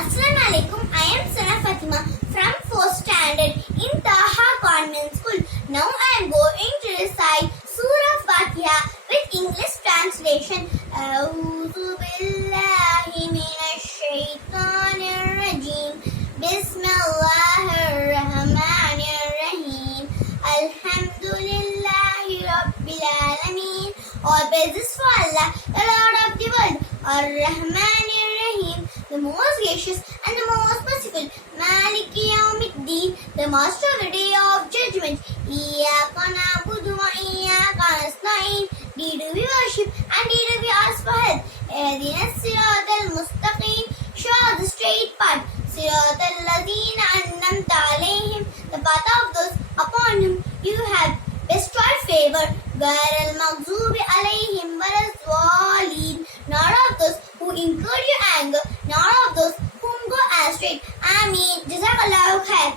Assalamu alaikum. I am Sana Fatima from 4th standard in Taha Convent School. Now I am going to recite Surah Fatiha with English translation. A'udhu billahi minash shaitanir rajim. Bismillahir rahmanir rahim. Alhamdulillahi rabbil alamin. All praises for Allah, the Lord of the world. Ar-Rahmanir Rahim, the most gracious and the most merciful. Maliki Yawmiddin, the master of the day of judgment. Iyyaka na'budu wa iyyaka nasta'in. Thee do we worship and thee do we ask for help. Ihdinas siratal mustaqim, show the straight path. Siratal ladina an'amta alayhim, the path of those upon whom you have bestowed favor. Ghair al-maghdubi alayhim waladh-dhalin, not of those who incur your anger, not of those whom go astray. Ameen. Jazakallahu khair.